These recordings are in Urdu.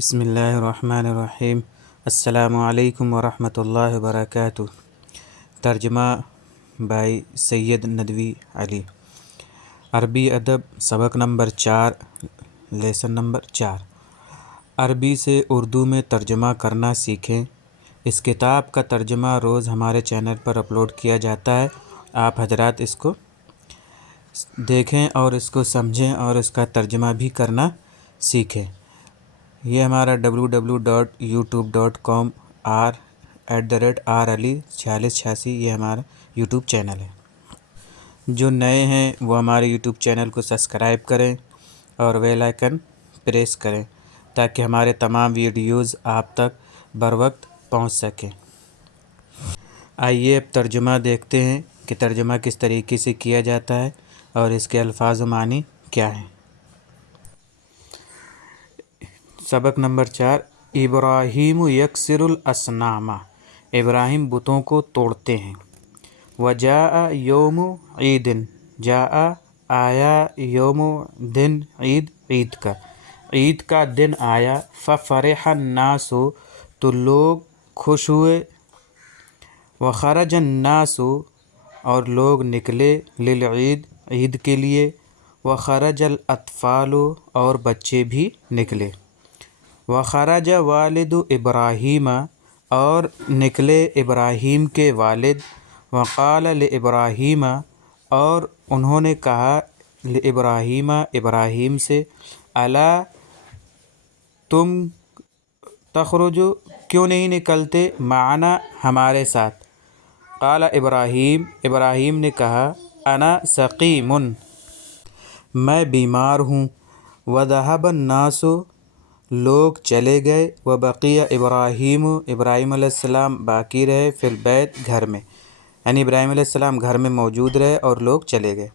بسم اللہ الرحمن الرحیم۔ السلام علیکم ورحمۃ اللہ وبرکاتہ۔ ترجمہ بائی سید ندوی علی۔ عربی ادب سبق نمبر 4، لیسن نمبر 4۔ عربی سے اردو میں ترجمہ کرنا سیکھیں۔ اس کتاب کا ترجمہ روز ہمارے چینل پر اپلوڈ کیا جاتا ہے۔ آپ حضرات اس کو دیکھیں اور اس کو سمجھیں اور اس کا ترجمہ بھی کرنا سیکھیں۔ یہ ہمارا www.youtube.com @rali4686 یہ ہمارا یوٹیوب چینل ہے۔ جو نئے ہیں وہ ہمارے یوٹیوب چینل کو سبسکرائب کریں اور بیل آئیکن پریس کریں تاکہ ہمارے تمام ویڈیوز آپ تک بر وقت پہنچ سکیں۔ آئیے اب ترجمہ دیکھتے ہیں کہ ترجمہ کس طریقے سے کیا جاتا ہے اور اس کے الفاظ و معنی کیا ہیں۔ سبق نمبر 4۔ ابراہیم یکسر الاصنام، ابراہیم بتوں کو توڑتے ہیں۔ وجاء یوم عید، جاء آیا، یوم دن، عید کا، عید کا دن آیا۔ ففرح الناس، تو لوگ خوش ہوئے۔ وخرج الناس، اور لوگ نکلے، للعید، عید کے لیے۔ وخرج الاطفال، اور بچے بھی نکلے۔ وخرج والد ابراہیم، اور نکلے ابراہیم کے والد۔ وقال لابراہیم، اور انہوں نے کہا لابراہیم، ابراہیم سے، الا تم تخرجو، کیوں نہیں نکلتے، معنا، ہمارے ساتھ۔ قال ابراہیم، ابراہیم نے کہا، انا سقیم، میں بیمار ہوں۔ وذهب الناس، لوگ چلے گئے۔ وبقی ابراہیم، ابراہیم علیہ السلام باقی رہے، فی البیت، گھر میں، یعنی ابراہیم علیہ السلام گھر میں موجود رہے اور لوگ چلے گئے۔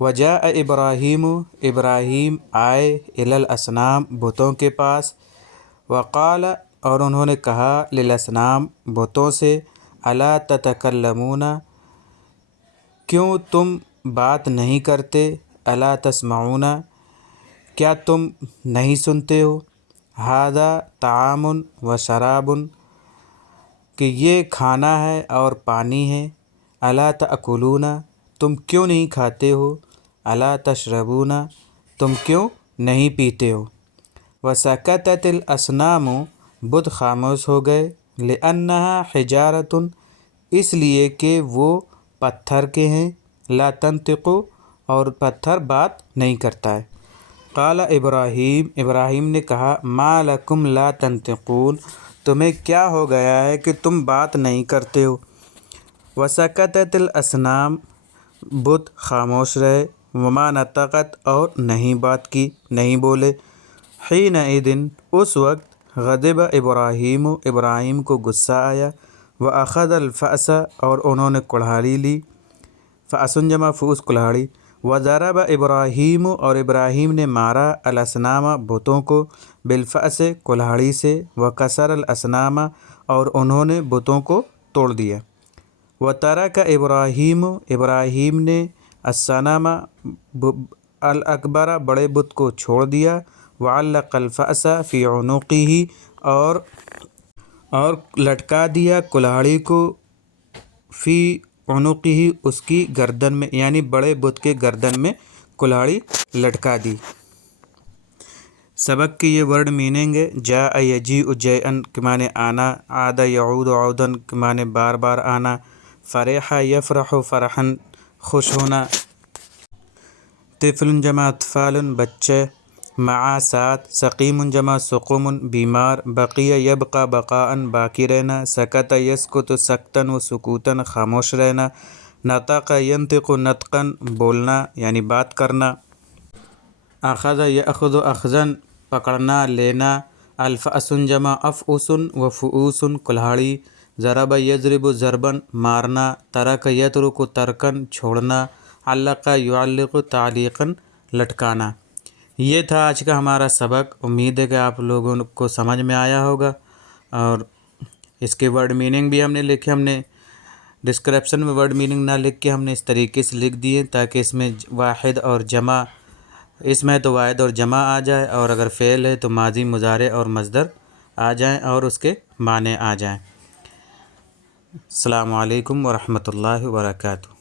وجاء ابراہیم، ابراہیم آئے، الی الاصنام، بتوں کے پاس۔ وقال، اور انہوں نے کہا، للاصنام، بتوں سے، الا تتکلمون، کیوں تم بات نہیں کرتے، الا تسمعون، کیا تم نہیں سنتے ہو۔ ھذا طعام و شراب، کہ یہ کھانا ہے اور پانی ہے۔ الا تأکلون، تم کیوں نہیں کھاتے ہو۔ الا تشربون، تم کیوں نہیں پیتے ہو۔ وسکتت الاصنام، بت خاموش ہو گئے۔ لأنہا حجارۃ، اس لیے کہ وہ پتھر کے ہیں۔ لا تنطق، اور پتھر بات نہیں کرتا ہے۔ قال ابراہیم، ابراہیم نے کہا، ما لکم لا تنطقون، تمہیں کیا ہو گیا ہے کہ تم بات نہیں کرتے ہو۔ وسکتت الاصنام، بت خاموش رہے۔ وما نطقت، اور نہیں بات کی، نہیں بولے۔ حینئذ، اس وقت، غضب ابراہیم، ابراہیم کو غصہ آیا۔ واخذ الفأس، اور انہوں نے کلہاڑی لی۔ فأس جمع فؤس، کلہاڑی۔ وضرب ابراہیم، اور ابراہیم نے مارا، الاصنام، بتوں کو، بالفأس، کلہاڑی سے۔ وکسر الاصنام، اور انہوں نے بتوں کو توڑ دیا۔ وترک ابراہیم، ابراہیم نے، الصنم، الاکبر، بڑے بت کو چھوڑ دیا۔ وعلق الفأس فی عنقہ، اور لٹکا دیا کلہاڑی کو، فی عنقہ، اس کی گردن میں، یعنی بڑے بت کے گردن میں کلہاڑی لٹکا دی۔ سبق کی یہ ورڈ میننگ ہے۔ جاء یجیء جیئن کے معنی آنا، عاد یعود عودن کے معنی بار بار آنا، فرح یفرح فرحن، خوش ہونا۔ طفل جمع اطفال، بچے۔ مع، ساتھ۔ سقیم جمع سقوم، بیمار۔ بقی یبقى بقاء، باقی رہنا۔ سکت یسکت سکتاً و سکوتاً، خاموش رہنا۔ نطق ینطق نطقاً، بولنا یعنی بات کرنا۔ اخذ یأخذ اخذاً، پکڑنا، لینا۔ الفأس جمع افؤس و فؤوس، کلہاڑی۔ ضرب یضرب ضرباً، مارنا۔ ترک یترک ترکاً، چھوڑنا۔ علق یعلق تعلیقاً، لٹکانا۔ یہ تھا آج کا ہمارا سبق۔ امید ہے کہ آپ لوگوں کو سمجھ میں آیا ہوگا، اور اس کے ورڈ میننگ بھی ہم نے لکھے، ہم نے ڈسکرپشن میں ورڈ میننگ نہ لکھ کے ہم نے اس طریقے سے لکھ دیے تاکہ اس میں واحد اور جمع اس میں تو واحد اور جمع آ جائے، اور اگر فعل ہے تو ماضی، مضارع اور مصدر آ جائیں اور اس کے معنی آ جائیں۔ السلام علیکم ورحمۃ اللہ وبرکاتہ۔